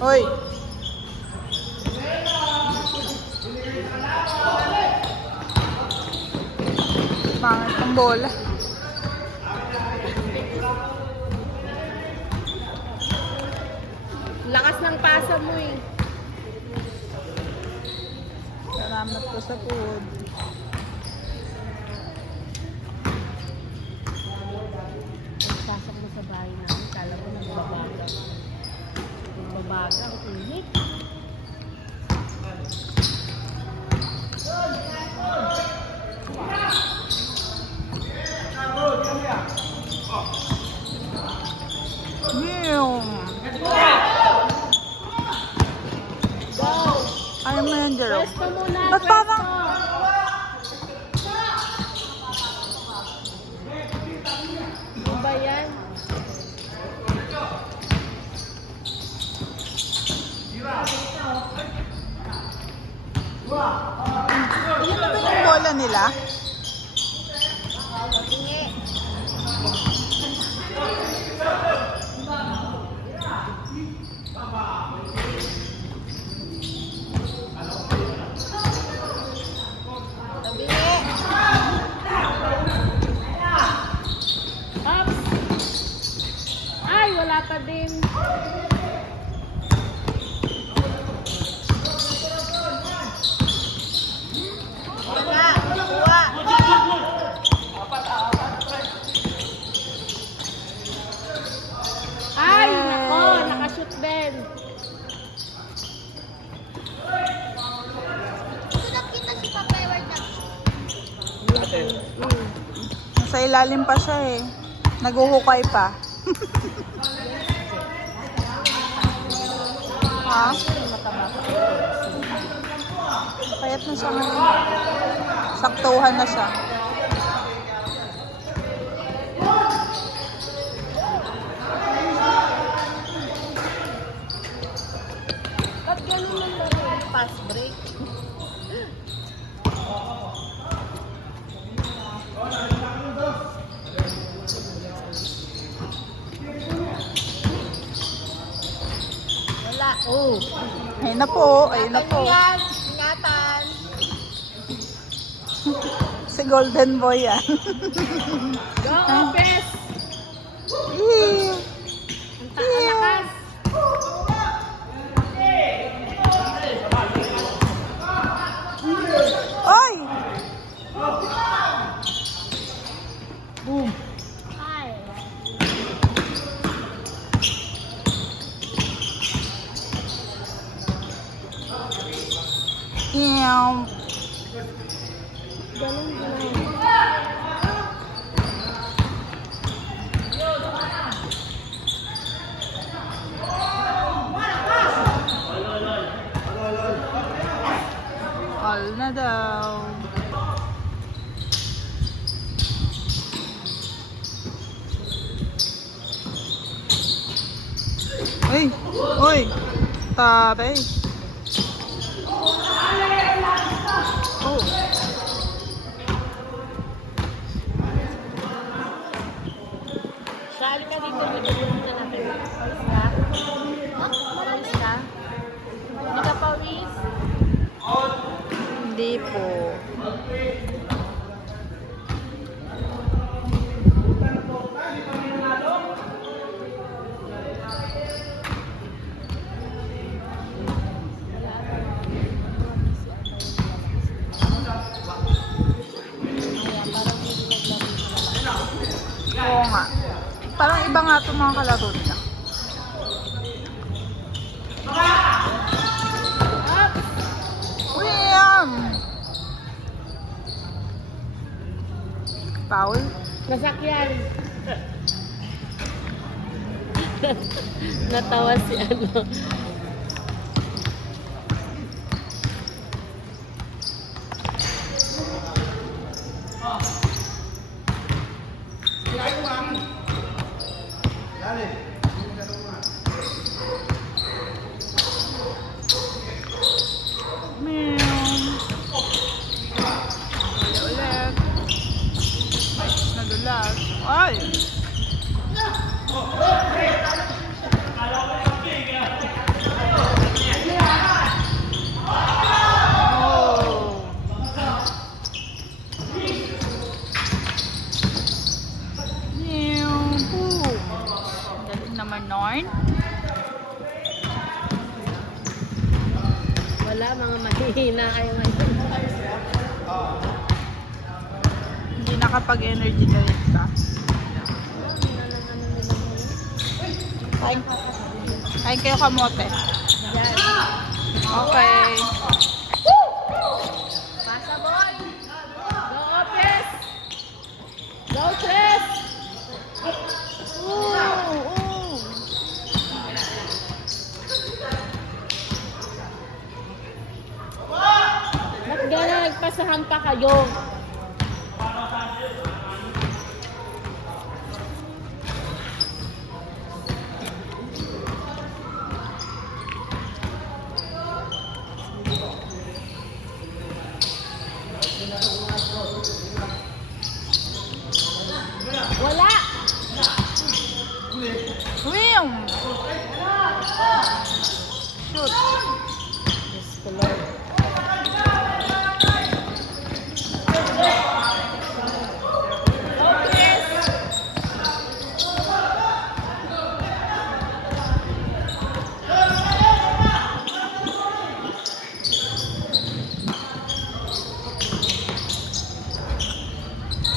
Hoy! Pangit ang bola. Lakas ng pasa mo eh. Salamat po sa food. Pagpasok mo sa bahay namin, kala ko nagbabaga. Nagbabaga, ang init. Meow. Ayaw mo yan, Jerome. Pwesto muna, Ba't parang... Ano ba yan? Ano ba yung bola nila? Ups! Ay, wala pa din. Ay, nako, nakashoot din. Nasa ilalim pa siya eh. Naguhukay pa. Ha? Payat na siya ngayon. Saktuhan na siya. Ba't ganun lang ba pass break? Wala. Oh. Ayun na po. Ayun na po. Ingatan. Si Golden Boy yan. Go, Opes! Yee! Ang lakas. Oy! Ay. Ew. Ganun ganun. All na daw. Uy! Uy! Taray! Oh! Sali ka dito, magpupunta natin. Pawis ka? Pawis ka? Hindi ka pawis? Hindi po. Oo nga. Parang iba nga itong mga kalaro nila. William! Foul? Nasakyan. Natawa si ano. Nadulas. Ay! Hihina kayo ngayon. Hindi nakapag-energy drink ka. Kain, kain kayo kamote. Yan. Okay. Pasa boy! Go Opes! Go Chris! Ba't gano'n nagpasahan pa kayo? Wala! Wing! Shoot. Diyos ko Lord.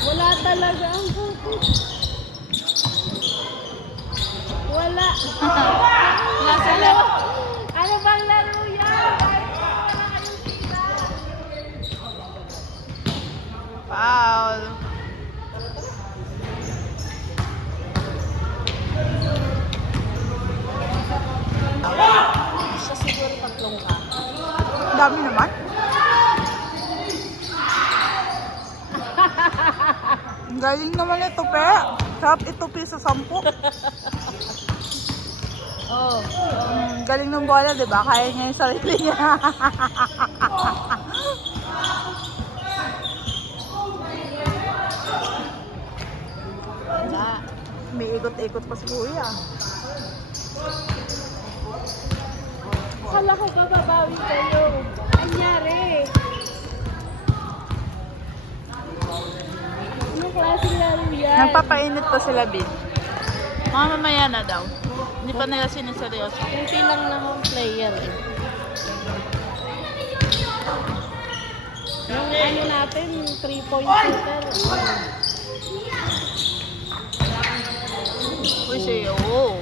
Wala talaga ang hapit. Wala. Nasa laro. Ano bang laro yan? Wala kayong kita. Foul. Siya siguro tatlong ka. Ang dami naman. Ang galing naman ito, pe. Sarap itupi sa 10. Oh. Galing ng bola, di ba? Kaya niya yung sarili niya. Wala. May ikot-ikot pa si Kuya. Kala ko bababawi kayo. Anyari? Anong klaseng laro yan? Nagpapainit pa sila, Bin. Mga mamaya na daw. Hindi pa nila siniseryoso. Kunti lang naman player eh. Yung ano natin, 3-point shooter. Uy, siya, oh.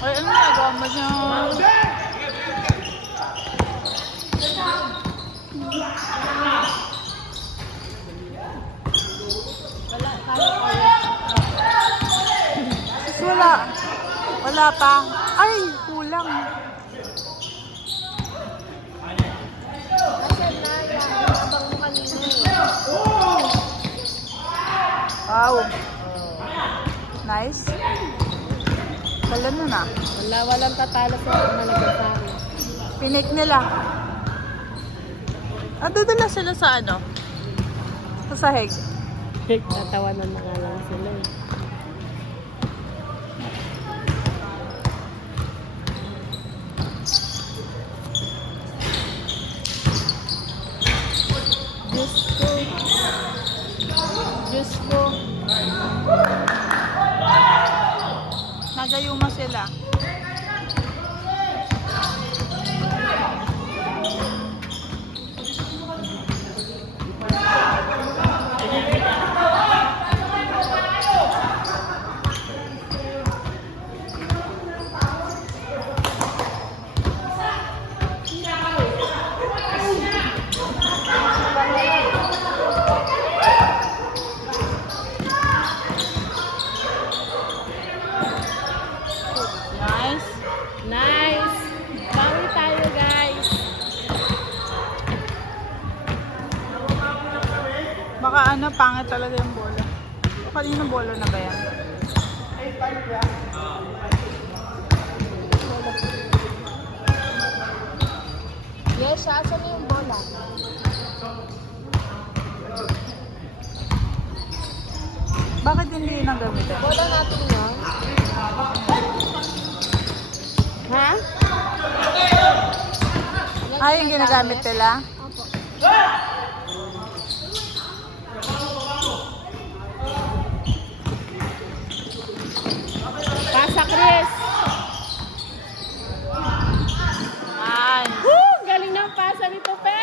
Ay, ano nagawa mo siya? Wala, kala ko. Wala. Wala pa. Ay, kulang. Kasi na, inaabang mo kanina eh. Wow. Nice. Kala na na. Walang tatalo sa Malagasang. Pinik nila. Dudula sila sa ano? Sa sahig. Tatawanan na nga lang sila eh. Diyos ko. Diyos ko. Nagayuma sila. Nice. Nice! Bawi tayo guys! Baka ano, pangit talaga yung bola. Kanino bola na ba yan? Yes, asan na yung bola? Bakit hindi yun ang gamitin? Bola natin yan. Ha? Ay, yung ginagamit nila? Opo. Pasa, Chris. Ay. Woo! Galing ng pasa ni Tope.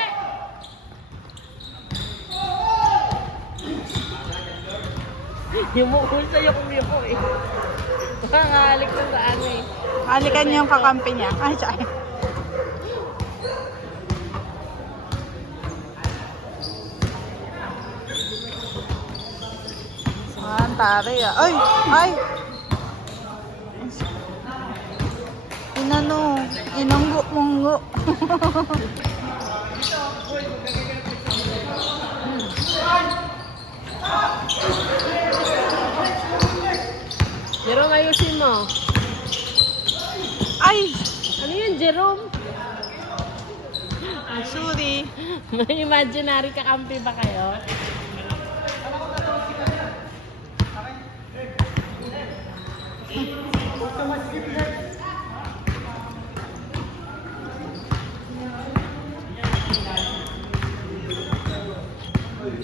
Yumuko sa'yo kung yuko eh. Makakalik na sa ano eh. Halikan niyo yung kakampi niya. Ay, siya. Ah, tari ah. Ay! Ay! Inano, inanggo-munggo. Jerome, ayusin mo. Ay! Ano yun, Jerome? Sorry. May imaginary kakampi ba kayo?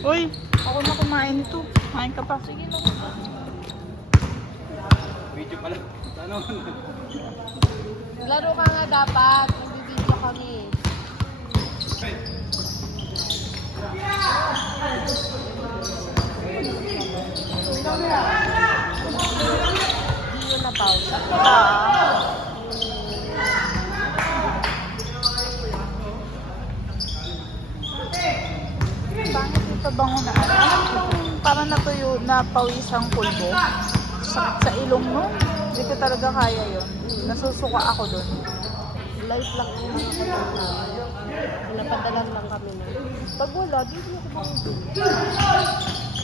Uy, ako na kumain ito. Kumain ka pa. Sige lang. Video pala. Ano? Laro ka nga dapat. Nagbibideo kami. Hindi na pausa. Ah. Bakit ito bango na ano? Parang natuyo, napawisang pulbo. Sakit sa ilong mo. Hindi ko talaga kaya yun. Nasusuka ako dun. Light lang yung mga kapatid namin. Pinapadalan lang kami na. Pag wala, di ko ako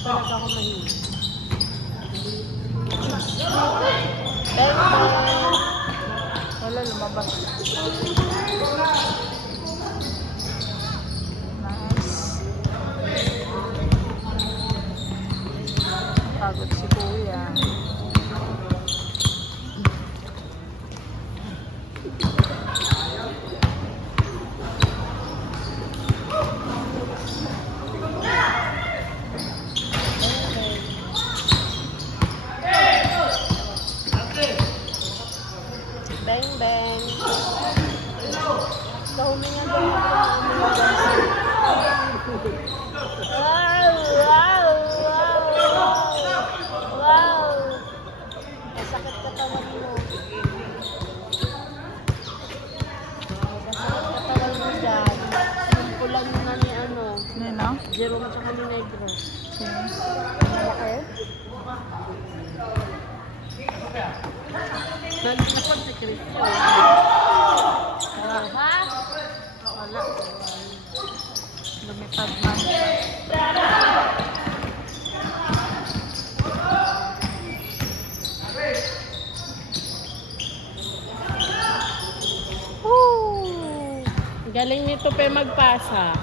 talaga ako mahilig. Wala, lumabas. Nice. Pagod si Kuya. Bang bang. Sa huminga daw ako. Wow! Wow! Wow! Wow! Masakit katawan mo. Masakit katawan mo dyan. Simpulan mo na ni ano. Nino? Jerome tsaka ni Negro. Malaki? Nagpapag si Cristo. Wala. Ha? Wala. Lumipad man. Woo! Galing nito pe magpasa.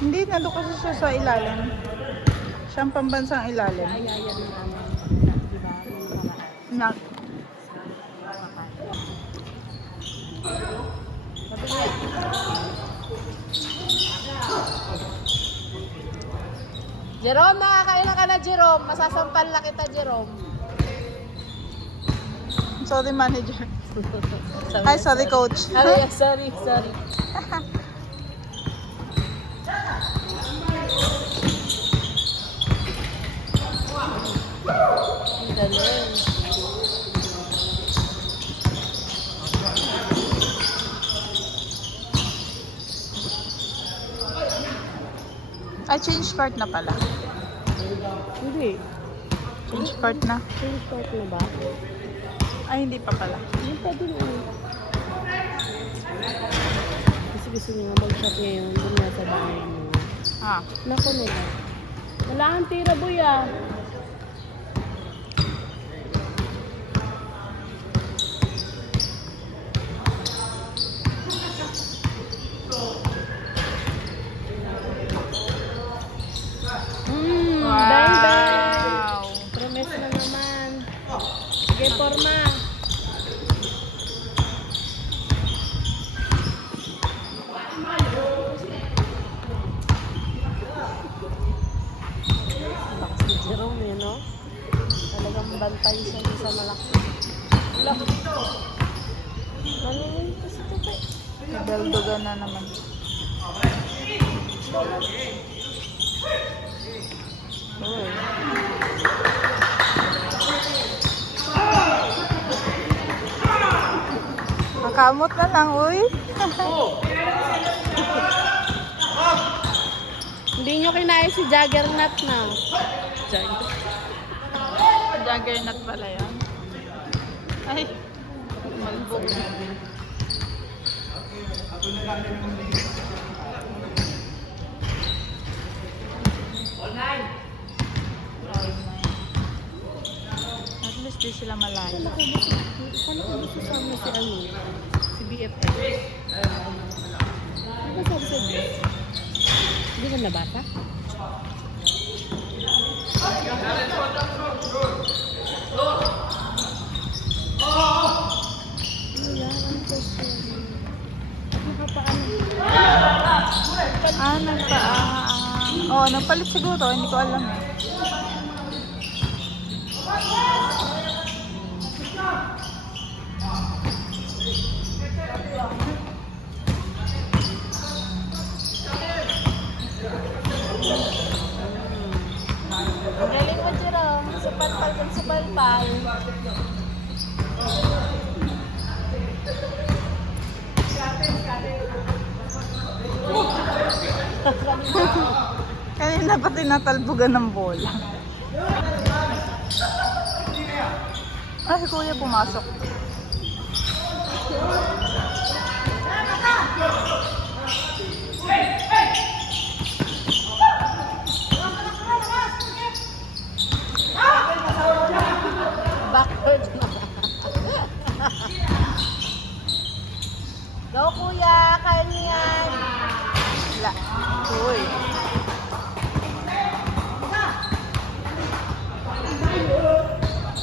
Hindi, nandun kasi siya sa ilalim. Siya ang pambansang ilalim. Ayayan mo naman. Diba? Ano naman? Nak. Jerome, nakakailan ka na Jerome? Masasampal na kita Jerome. Sorry, manager. Ay, sorry, coach. Ay, sorry. Ang galing. Ay, change card na pala. Hindi. Change card na. Change card na ba? Ay, hindi pa pala. Hindi pa din Kasi gusto niya mag-shop ngayon. Doon nga sa bahay mo. Ah. Naku nila. Wala kang tira boy ah. Sige, forma. Lakas ni Jerome, yun, no? Talagang bantay siya sa malaki. Wala. Naningin ko si Tutoy. Nabeldogan na naman. Uy. Nakamot na lang, uy. Hindi nyo kinaya si Juggernaut na. Juggernaut pala yan. Ay, malbog. At least di sila malayo. Paano ko gusto sa amin si ano? Si BFF. Ano sabi sa BFF? Hindi ka nabasa? Oo, nagpalit siguro. Hindi ko alam eh. Galing mo, Jerome. Supal-pal kung supal-pal. Kanina pa tinatalbugan ng bola. Ay, si kuya pumasok. Backward na. Go, kuya. Kaya niyo yan. Wala. Uy.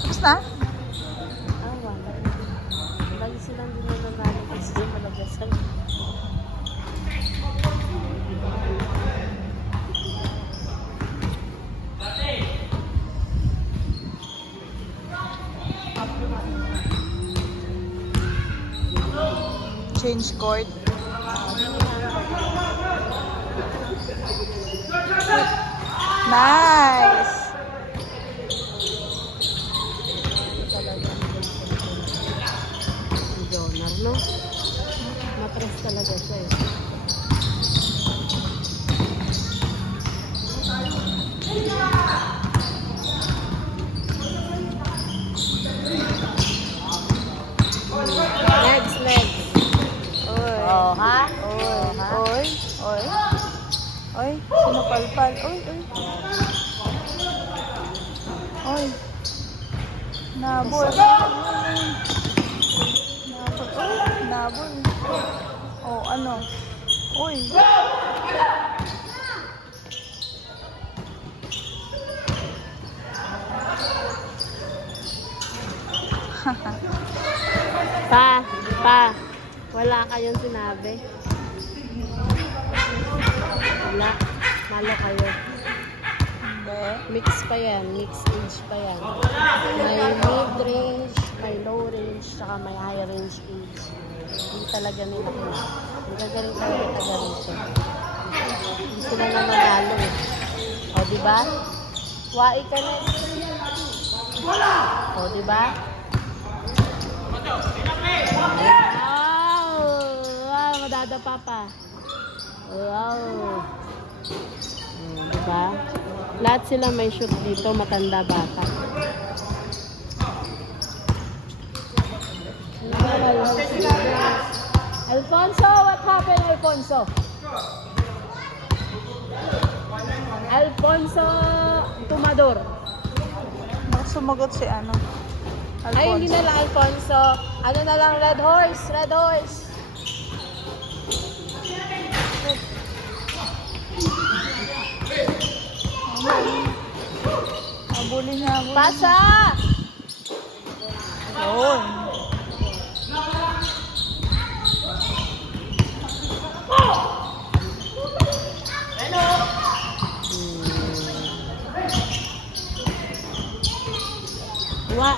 Tapos na? Wala. Lagi silang din na nanalo kasi sa malagasan. Change court. Nice! Talaga. Ang Jonar, no? Matras talaga siya eh. Next. Oy. Oh, ha? Oy. Oy. Oy. Sinupalpal. Oy. Oy. Nabol. Nabol. Oy. Nabol. Oh, ano? Oy. Pa, wala kayong sinabi. Wala, malo kayo. Hindi. Mix pa yan, mix age pa yan. May mid-range, may low range, saka may high range age. Hindi talaga nila ko. Ang gagaling talaga taga rito. Hindi sila na manalo eh. O, diba? Wai ka na. O, diba? Wow, madadapa pa. Wow. Diba? Lahat sila may shoot dito, matanda bata. Alfonso, what happened, Alfonso? Alfonso Tumador. Baka sumagot si ano. Alfonso. Ay, hindi na lang Alfonso. Ano na lang, Red Horse, Red Horse. Habulin niya. Pasa! Yun. Wa.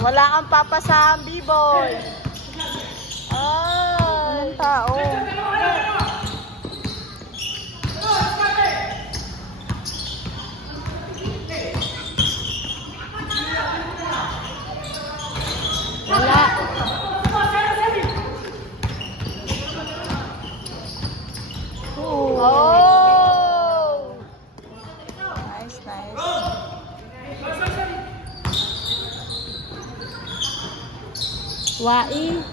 Wala kang papasahan, B-boy. Anong tao? Wala. Oh! Nice, nice. Wai.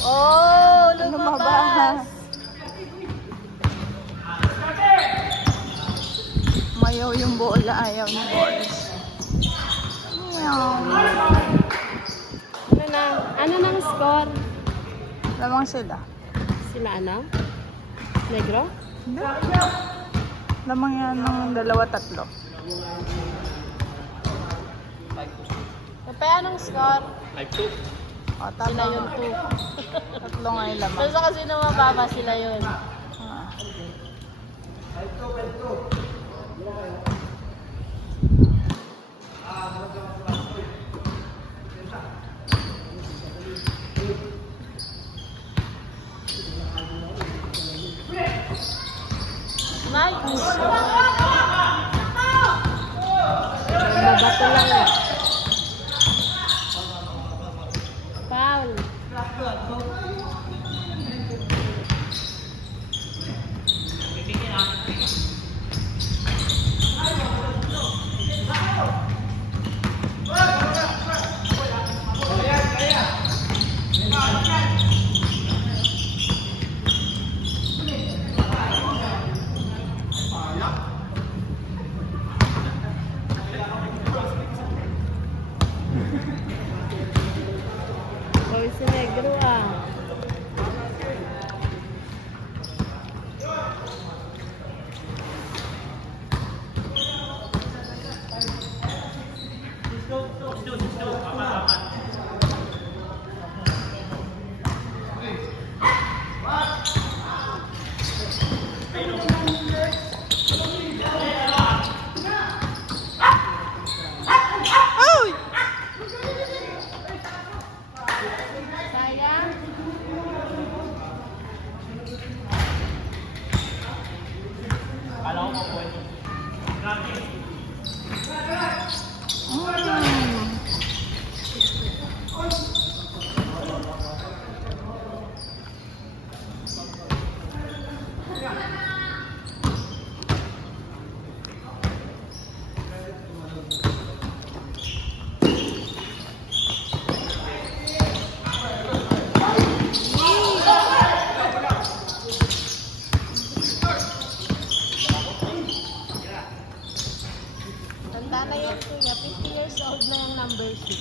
Oh, lumabas. Mayaw yung bola, ayaw ni Boris. Meow. Ano na? Ano nang score? Lamang sila. Sila ano? Negro? Hindi. Lamang yan ng 2-3. Pepe, anong score? 5-2. O, Sila tama. yun 2. 3 nga yung lamang. Basta kasi na mababa sila yun. Ah. Nice! Mabato lang eh. Foul. Hoy, si Negro ah. Uy! Sayang. Mm. Tanda na yan kuya. 50 years old na yung number 6.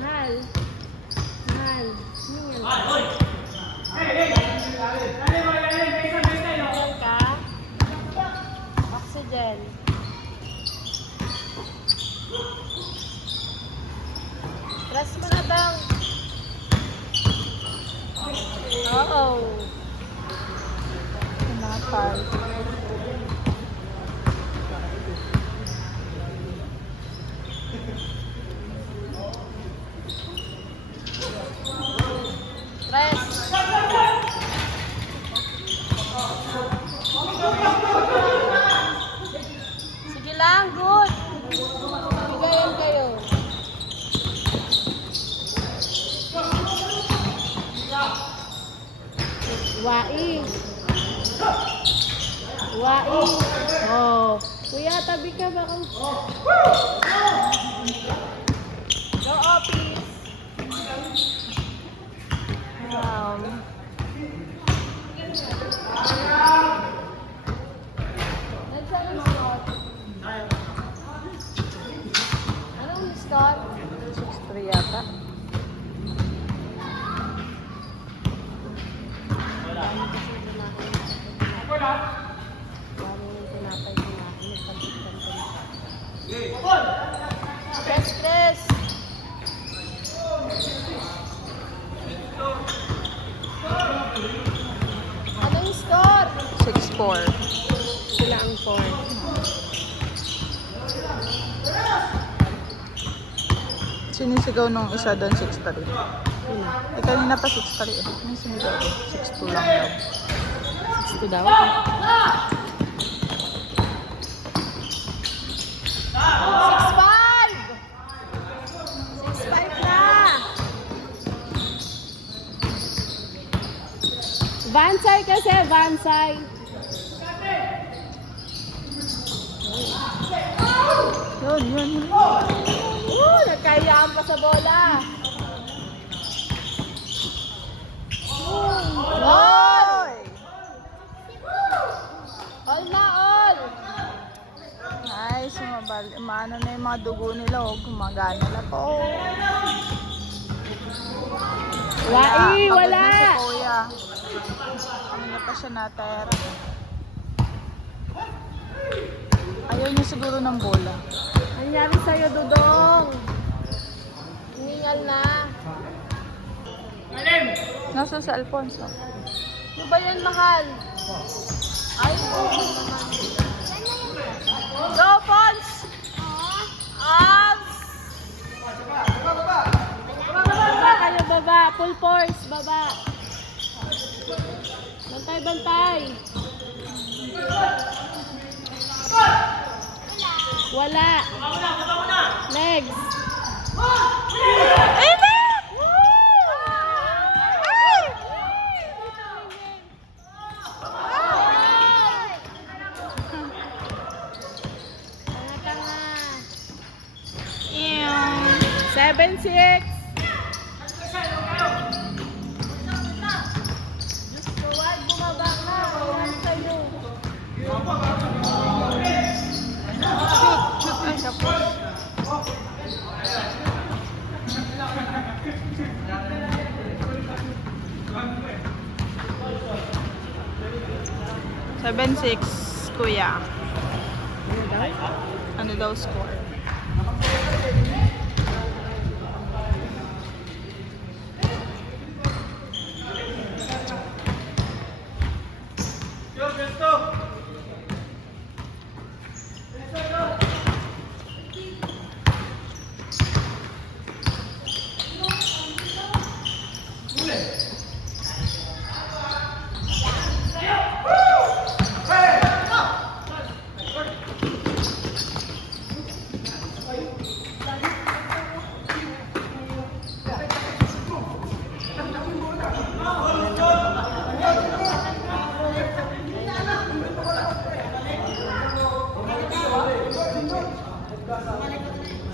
Mahal. Mahal. Yan ka? Oxygen. Press mo na daw. Oo. Pinakal. Press. Sige lang, good. Bigayan kayo. Wai. Wai. Oh. Kuya, tabi ka ba? Go, Opis! Wow. Anong score? Anong score? 6-3 yata. Chris, Chris! Anong score? 6-4. Sila ang 4. Sinisigaw nung isa doon 6-3. Eh, kanina pa 6-3 eh. May sinigaw eh. 6-2 lang daw. 6 daw? 6-5 na! Vansay kasi, Vansay. Yun. Nagkayaan pa sa bola. Oy! All na all. Nice. Maano na yung mga dugo nila. Oh. Gumagana na po. Wai, Pagod wala. na si Kuya. Kanina pa siya natera. Ayaw niya siguro ng bola. Nangyari sa'yo, Dudong. Hiningal na. Nasa si Alfonso. Ano ba yan, mahal? Ay, naman. Go, Pons! Baba kayo, baba. Full force, baba. Bantay, bantay. Wala. Legs. Tanga-tanga. 7-6. Diyos ko, wag bumaba ka. Wala kayo. Shoot. Ay, tapos. Seven, 6, Kuya. Ano daw score?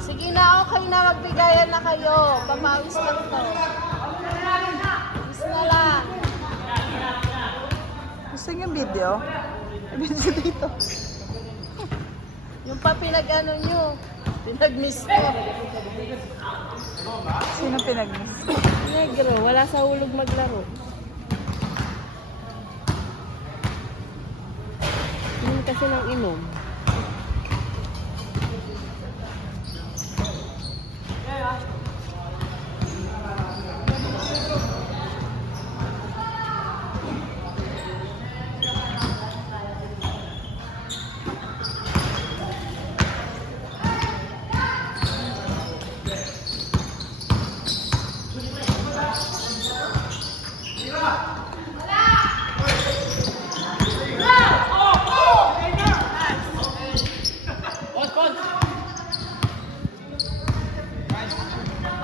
Sige na, okay na. Magbigayan na kayo. Pamawis lang to. Pawis na lang. Gusto niyo video? Video dito. Yung pa pinag-ano nyo. Pinag-miss ko. Sino pinag-miss? Negro, wala sa hulog maglaro. Inom kasi ng inom.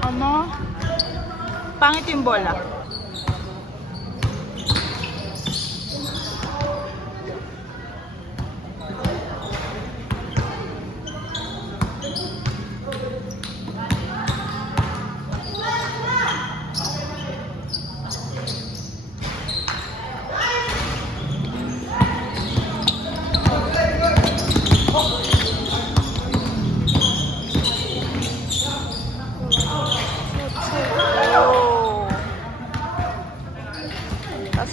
Ano? Pangit yung bola.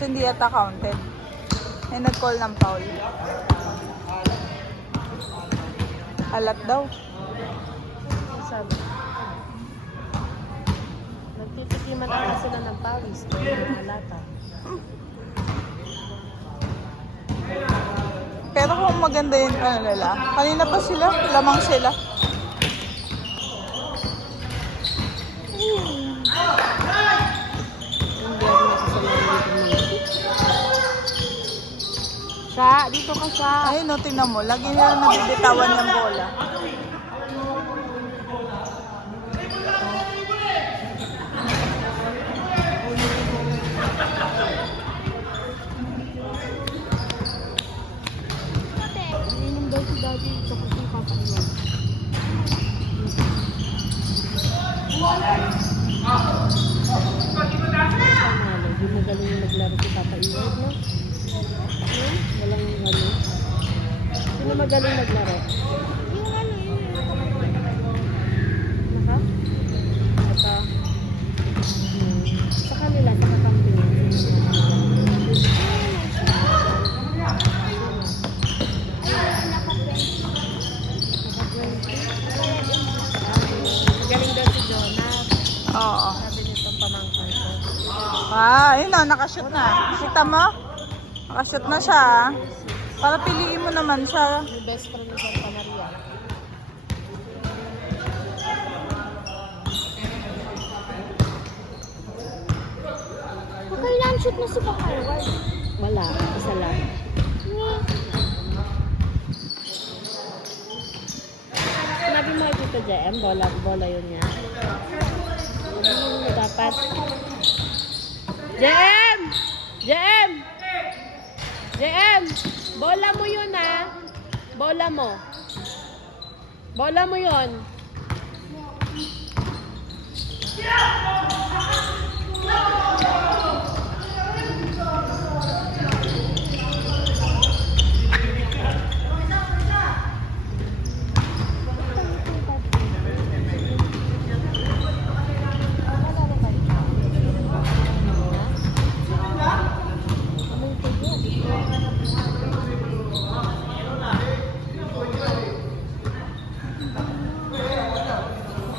Kasi hindi ata counted. May nag-call ng foul. Alat daw. Sabi. Nagtitikiman na sila ng pawis. Kaya mga halata. Pero kung maganda yung ano nila, kanina pa sila, lamang sila. Hindi ako nakasalan dito ng tip. Siya, dito ka siya. Ayun no, tingnan mo. Lagi nila nabibitawan yung bola. Inom daw si daddy. Tapos yung kakaiwan. Hindi magaling yung naglaro si Papa Iwag, no? Walang ano. Sino magaling naglaro? Yung ano, Naka? Ata. Sa kanila, sa kakamping. Magaling daw si Jonas. Oo. Sabi nito pamangkan ko. Ayun na, nakashoot na. Kita mo? Nakashoot na siya. Para piliin mo naman siya. Yung best friend ni Santa Maria. Kailan shoot na si Papa Iwag? Wala, isa lang. Sinabi mo kay Tito JM, bola yun niya. Sabihin mo dapat. JM! JM! JM! Bola mo yun ah. Bola mo. Bola mo yun.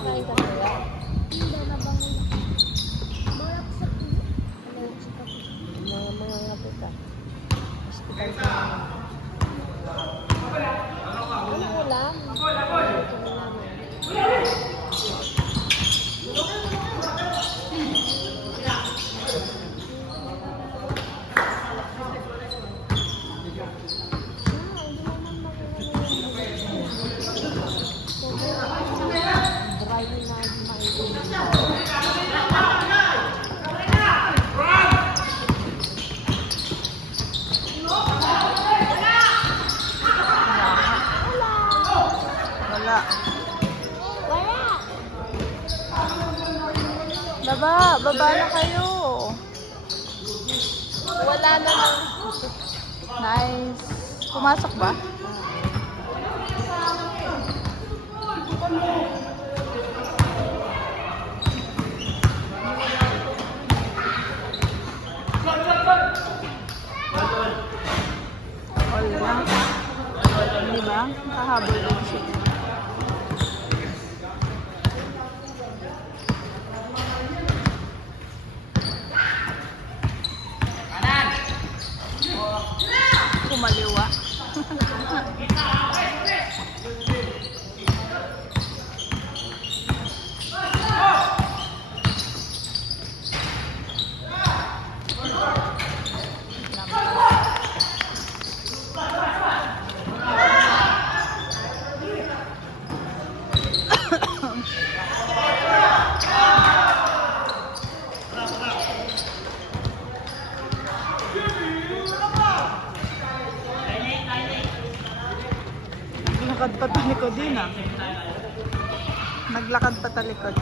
Kain ka kaya? Hindi na bang balak sa Mga ngapo ka. Hospital ka naman. Ano ulam? Ito na naman. Dry na makikinig. Wala. Wala. Baba na kayo. Wala na lang. Nice. Pumasok ba? All lang. Di ba? Kahabol din siya. Kumaliwa. Naglakad pa talikod din ah. Naglakad pa talikod.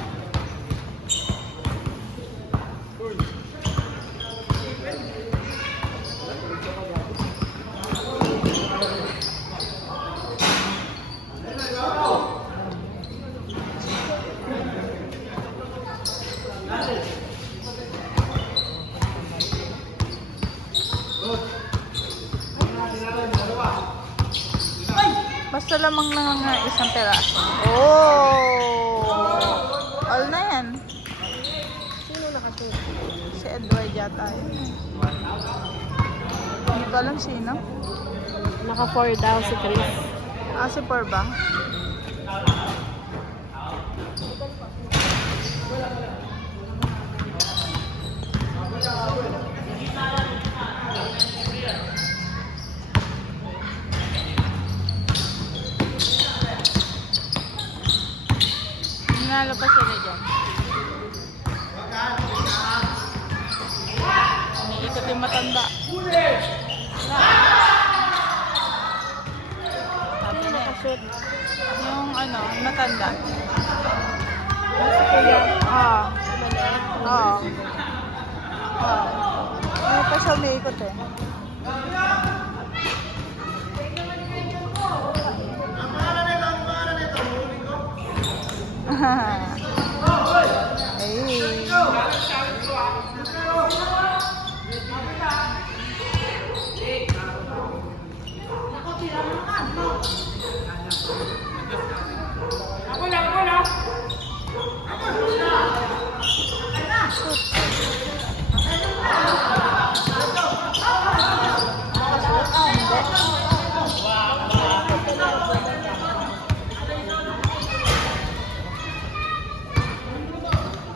Basta lamang lang nga isang peraso. Oh! All na yan. Sino nakashoot? Si Edward yata yun. Hindi ko alam sino. Naka 4 daw si Chris. Ah, si Por ba? Nanalo pa sila dyan. Umiikot yung matanda. Sino nakashoot? Yung ano, matanda. Si Kuya. Ah. Maliit. Oo. Oo. Ano pa siya umiikot eh. Ay.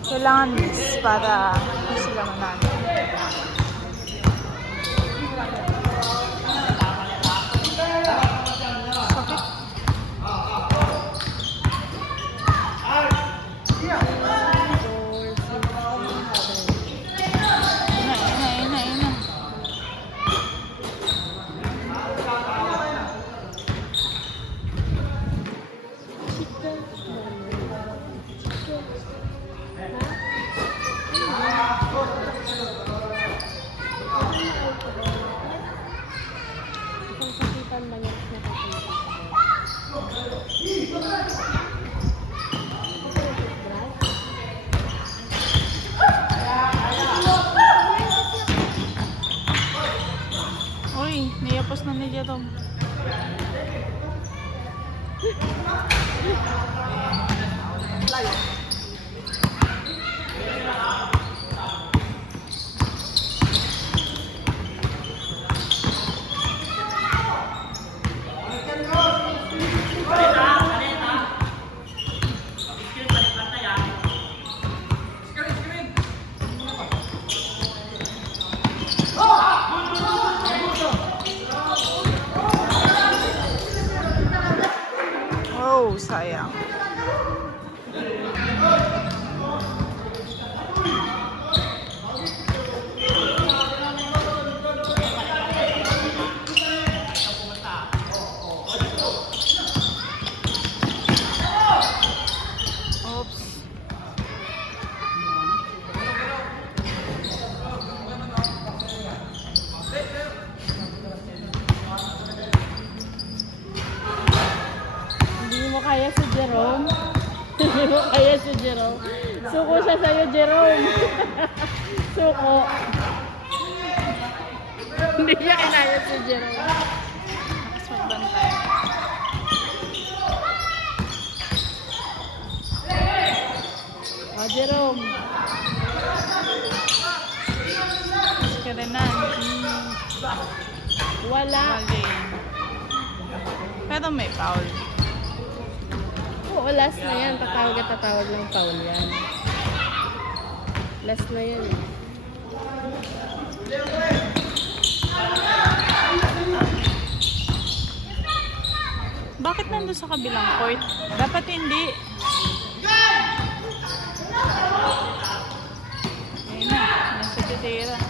Kailangan mix para hindi sila manalo. Sakit. Ina. Isang sakitan lang yung nakakita. Uy, niyapos na ni Jerome. Oh, sayang. Oops. Hindi mo kaya si Jerome. Hindi mo kaya si Jerome. Suko siya sa'yo, Jerome. Suko. Hindi niya kinaya si Jerome. Mas magbantay. O, Jerome. Mas karenan. Wala. Mali. Pero may foul. Oo, last na yan. Tatawag at tatawag lang foul yan. Last na yan eh. Bakit nandun sa kabilang court? Dapat hindi. Ayun na, nasa titira.